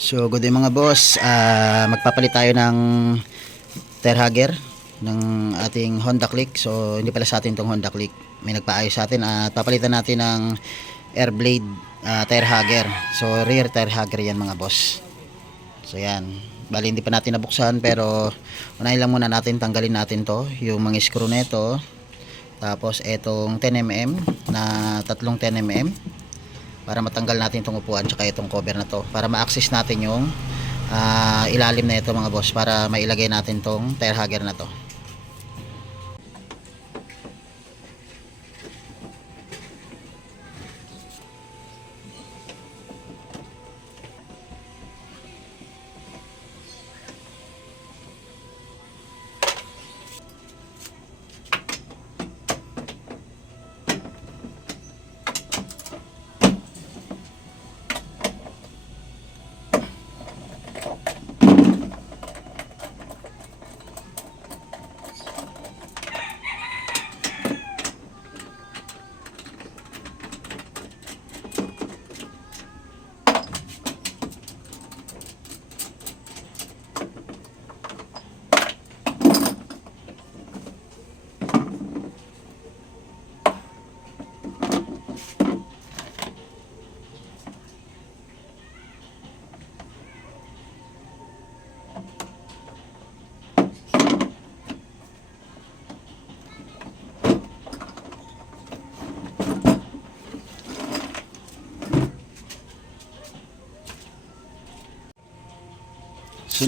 So good day mga boss, Ah, magpapalit tayo ng Terhager ng ating Honda Click. So hindi pala sa atin tong Honda Click. May nagpaayos sa atin at papalitan natin ng Airblade uh, Terhager. So rear Terhager yan mga boss. So yan. Bali hindi pa natin nabuksan pero unahin lang muna natin tanggalin natin to, yung mga screw nito. Tapos etong 10mm na tatlong 10mm para matanggal natin itong upuan tsaka itong cover na to para ma-access natin yung ah, ilalim na ito mga boss para mailagay natin tong tire hugger na to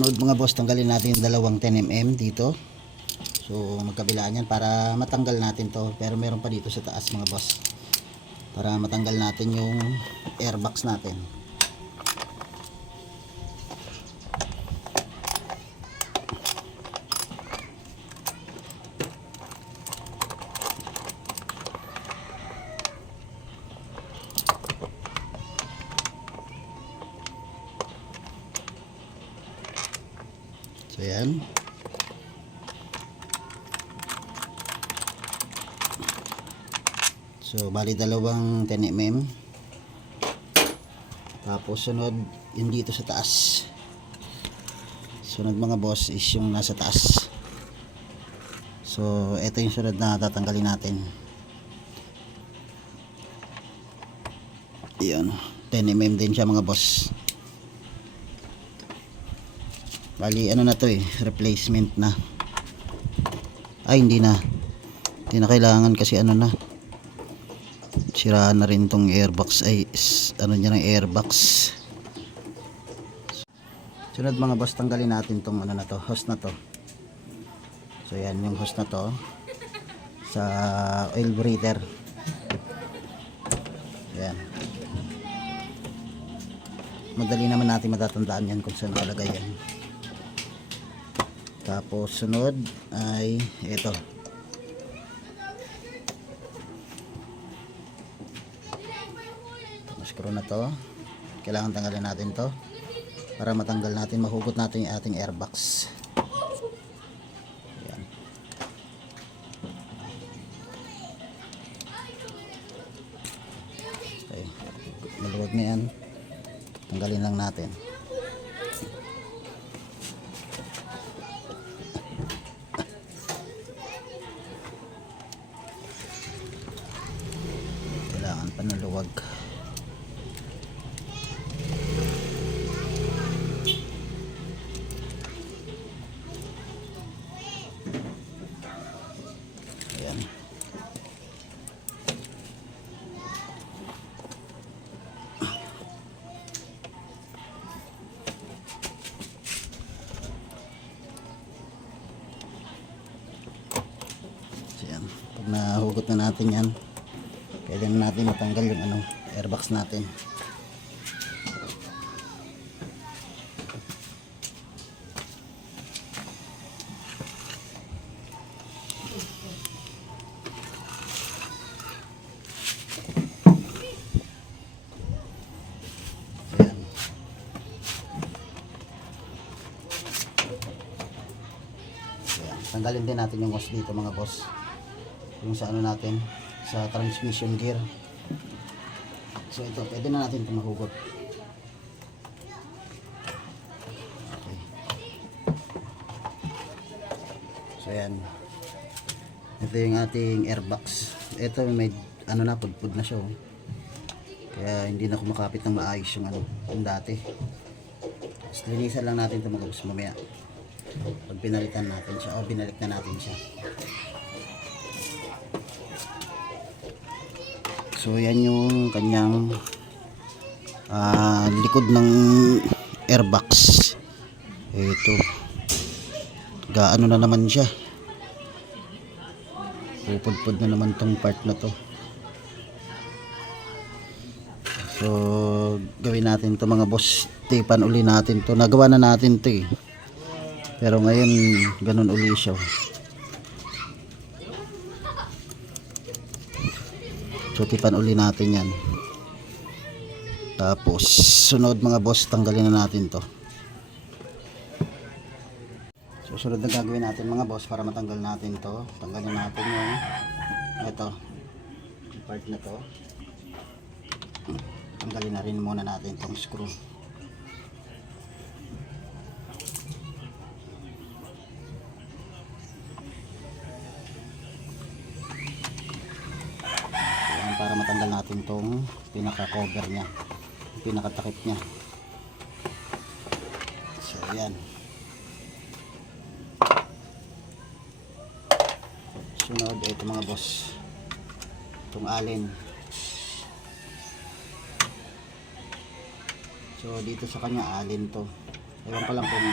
sunod mga boss tanggalin natin yung dalawang 10mm dito. So magkabilaan yan para matanggal natin to. Pero meron pa dito sa taas mga boss. Para matanggal natin yung airbox natin bali dalawang 10mm. Tapos sunod yung dito sa taas. Sunod mga boss is yung nasa taas. So ito yung sunod na tatanggalin natin. Iyon. 10mm din siya mga boss. Bali, ano na to eh, replacement na. Ay, hindi na. Hindi na kailangan kasi ano na. Siraan na rin tong airbox. Ay, ano niya ng airbox. Sunod mga boss, tanggalin natin tong ano na to, hose na to. So yan, yung hose na to. Sa oil breather. Yan. Madali naman natin matatandaan yan kung saan nakalagay yan. Tapos sunod ay ito. Itong screw na to. Kailangan tanggalin natin to para matanggal natin, mahugot natin yung ating airbox. Yan. Okay. Maluwag na yan. Tanggalin lang natin. kailangan pa ng luwag ayan So, yan. pag nahugot na natin yan na natin matanggal yung ano, airbox natin. Tanggalin din natin yung hose dito mga boss yung sa ano natin sa transmission gear. So ito pwede na natin ito mahugot. Okay. so yan. Ito yung ating airbox. Ito may ano na pudpud na siya oh. kaya hindi na kumakapit ng maayos yung ano yung dati. Tapos linisan lang natin ito mga mamaya. Pag pinalitan natin siya o binalik na natin siya. So yan yung kanyang ah, likod ng airbox. Ito. Gaano na naman siya. Pupudpud na naman tong part na to. So, gawin natin to mga boss. Tipan uli natin to. Nagawa na natin to eh. Pero ngayon, ganun uli siya. So, tipan uli natin yan. Tapos, sunod mga boss, tanggalin na natin to. Susunod na gagawin natin mga boss para matanggal natin to. Tanggalin natin yung ito. Part na to. Tanggalin na rin muna natin tong screw. Ayan, para matanggal natin tong pinaka cover niya. Yung pinakatakip niya. So, ayan. Sunod, ito mga boss. Itong alin. So, dito sa kanya, alin to. Ewan ko lang kung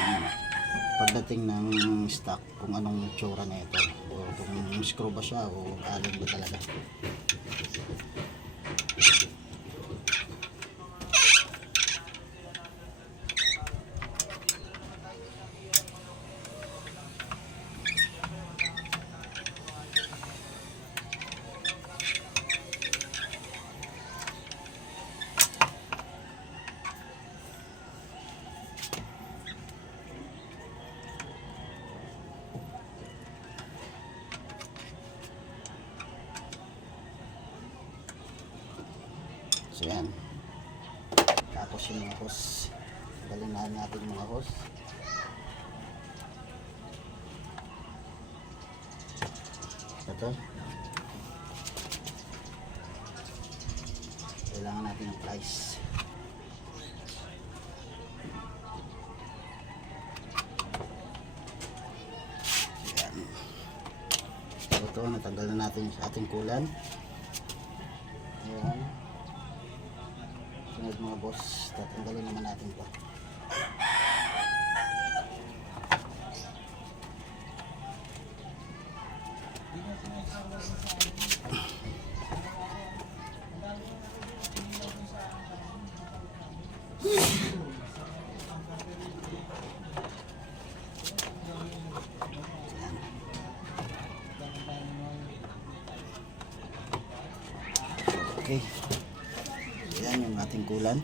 pagdating ng stock, kung anong tsura na ito. O kung screw ba siya o alin ba talaga. Hose. Galing na natin mga hose. Ito. Kailangan natin ng plies. Ito, natanggal na natin sa ating kulan. Ayan. Sunod mga boss, tatanggalin naman natin to. Okay. Yan yung ating kulan.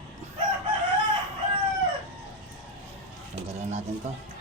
Tanggalan natin to.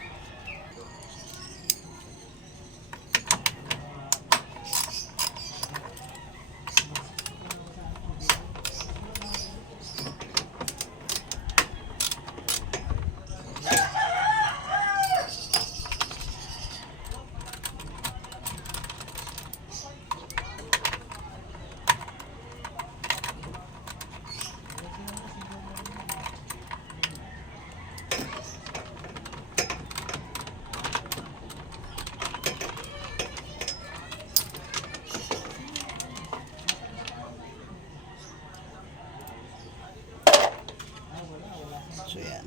So yan.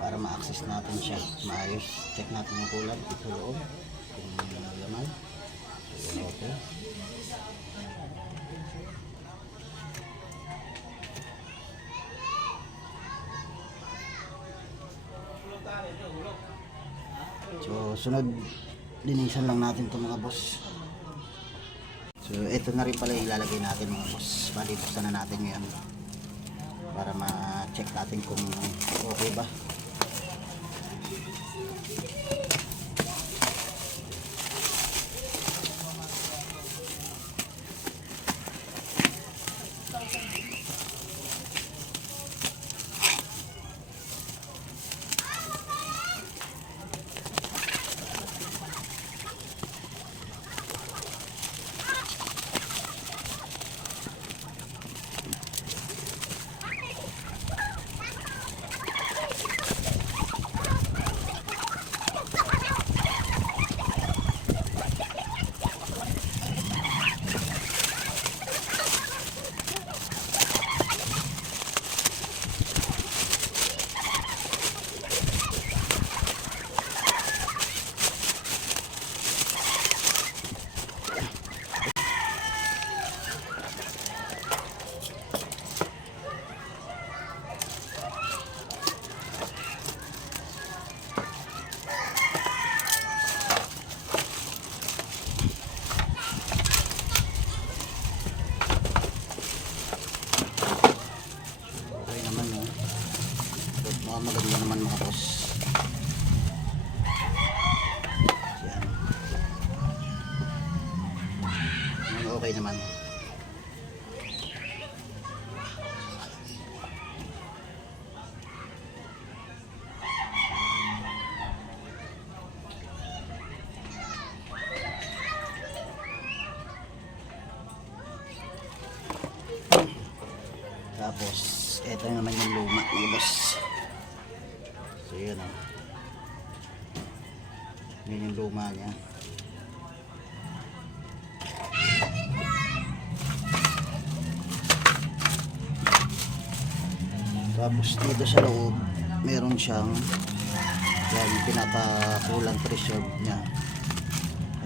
Para ma-access natin siya maayos. Check natin yung kulan sa loob. Kung laman. So okay. So sunod linisan lang natin itong mga boss. So ito na rin pala ilalagay natin mga boss. Bali buksan na natin ngayon para ma-check natin kung okay ba. mukhang maganda naman mga boss. Yan. Mukhang okay naman. Tapos dito sa loob, meron siyang yan, pinaka-coolant preserve niya.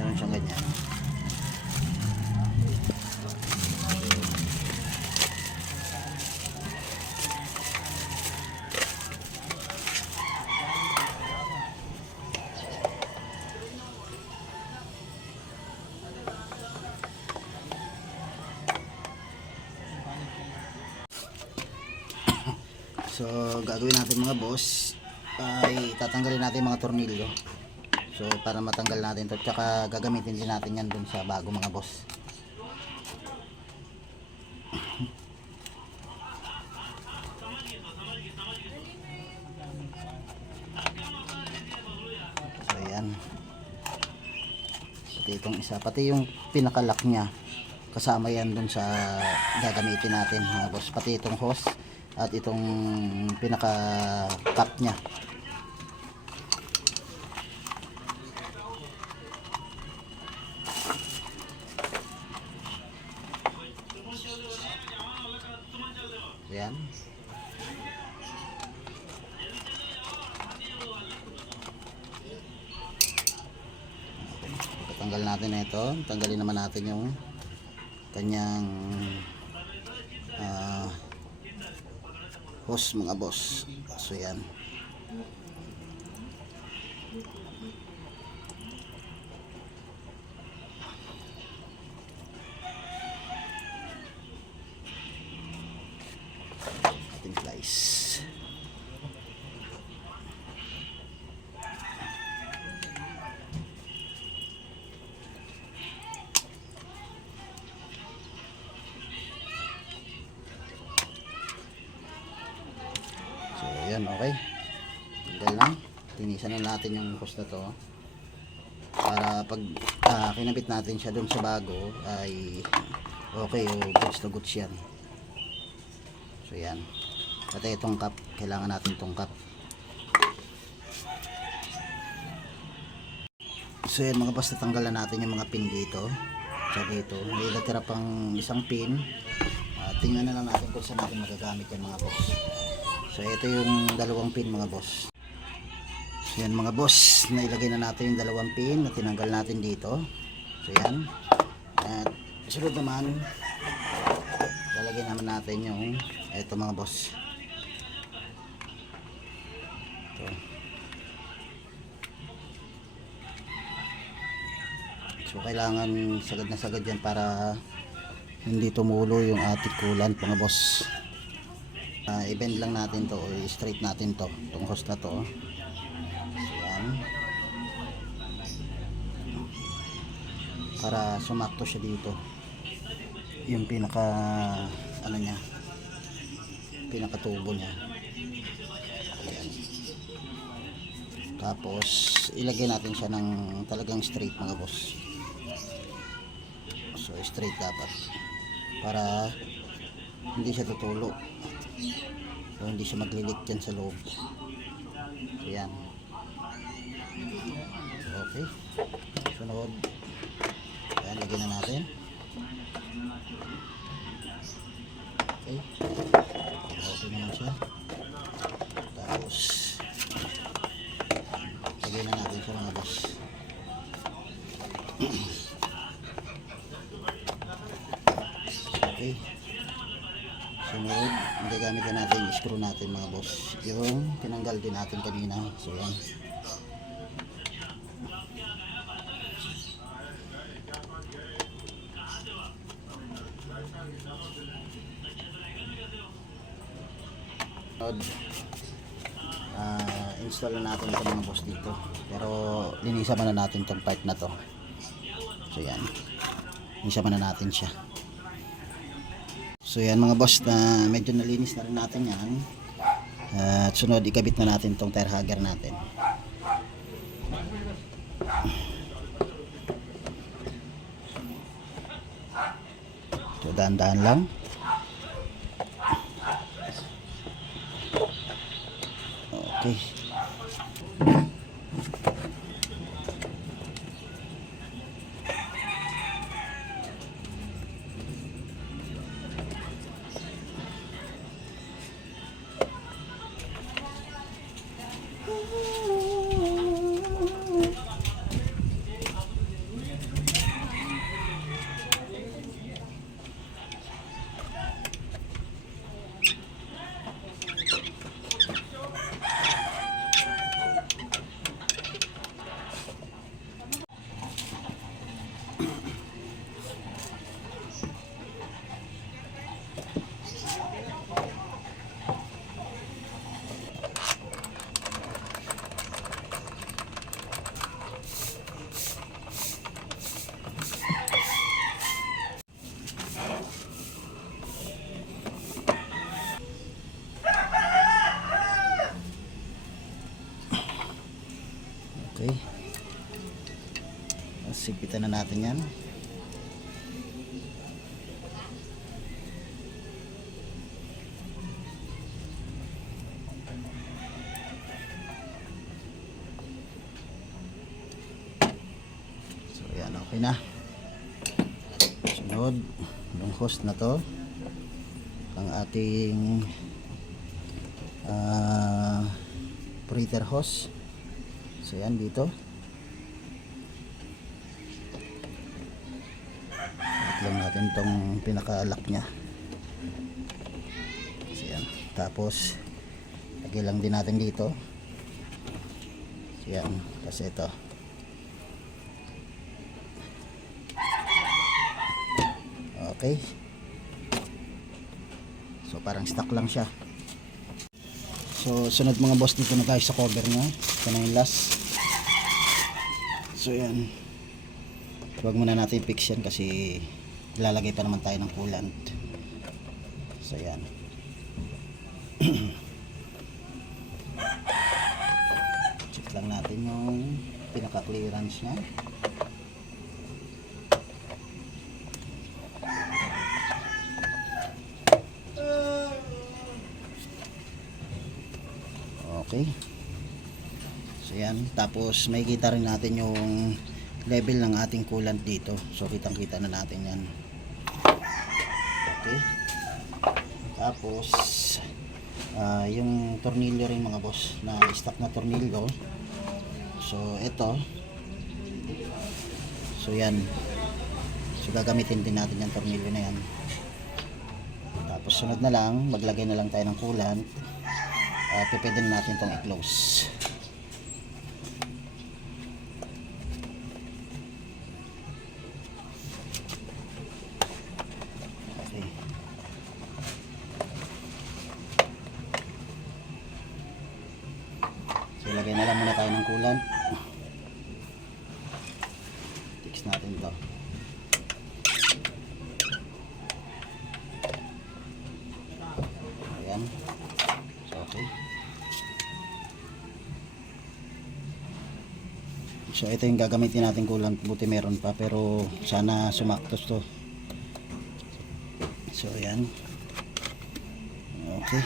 Meron siyang ganyan. Natin mga boss ay tatanggalin natin mga tornilyo. So, para matanggal natin to Tsaka gagamitin din natin yan dun sa bago mga boss. So, yan. Pati itong isa. Pati yung pinakalock niya. Kasama yan dun sa gagamitin natin mga boss. Pati itong hose at itong pinaka cap niya. Yan Pagkatanggal natin na ito. Tanggalin naman natin yung kanyang hose mga boss. So yan ating slice Yan, okay. Tanggal na. Tinisan na natin yung hose na to. Para pag ah, kinabit natin siya dun sa bago, ay okay o goods to goods yan. So, yan. Pati itong cup, kailangan natin itong cup. So, yan mga boss, natanggalan natin yung mga pin dito. Sa dito. May natira pang isang pin. Ah, tingnan na lang natin kung saan natin magagamit yan mga boss. So ito yung dalawang pin mga boss. So yan mga boss, nailagay na natin yung dalawang pin na tinanggal natin dito. So yan. At sunod naman, lalagay naman natin yung ito mga boss. Ito. So kailangan sagad na sagad yan para hindi tumulo yung ating coolant mga boss. Ah, i-bend lang natin to o i-straight natin to itong hose na to. So yan. Para sumakto siya dito. Yung pinaka ano niya pinaka tubo niya. Ayan. tapos ilagay natin siya ng talagang straight mga boss. So straight dapat. Para hindi siya tutulo So, hindi siya maglilik dyan sa loob. So, yan. Okay. Sunod. Yan, lagyan na natin. Okay. Okay naman siya. Tapos, lagyan na natin siya mga boss. Sunod, gagamit na natin, screw natin mga boss. Yung tinanggal din natin kanina. So yan. Sunod. install na natin ito mga boss dito. Pero linisan muna natin itong part na to. So yan. Linisan muna natin siya. So yan mga boss na medyo nalinis na rin natin yan. At sunod ikabit na natin itong tire hugger natin. So dahan-dahan lang. Okay. Sipitan na natin yan. So yan, okay na. Sunod, yung host na to. Ang ating ah breather hose. So yan dito. Natin tong pinaka-lock niya. So yan. Tapos lagay lang din natin dito. So yan. Kasi ito. Okay. So parang stock lang siya. So, sunod mga boss dito na tayo sa cover niya. Ito na yung last. So, yan. Huwag muna natin fix yan kasi ilalagay pa naman tayo ng coolant. So, yan. Check lang natin yung pinaka-clearance niya. Okay. So yan, tapos makikita rin natin yung level ng ating coolant dito. So kitang-kita na natin yan. Okay. Tapos ah, yung tornilyo rin mga boss na stock na tornilyo. So ito. So yan. So gagamitin din natin yung tornilyo na yan. Tapos sunod na lang, maglagay na lang tayo ng coolant uh, pwede na natin itong i-close okay so ilagay na lang muna tayo ng coolant fix natin to ayan So, okay. So, ito yung gagamitin natin coolant. Buti meron pa. Pero, sana sumaktos to. So, ayan. Okay.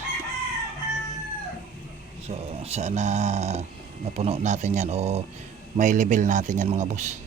So, sana mapuno natin yan o may level natin yan mga boss.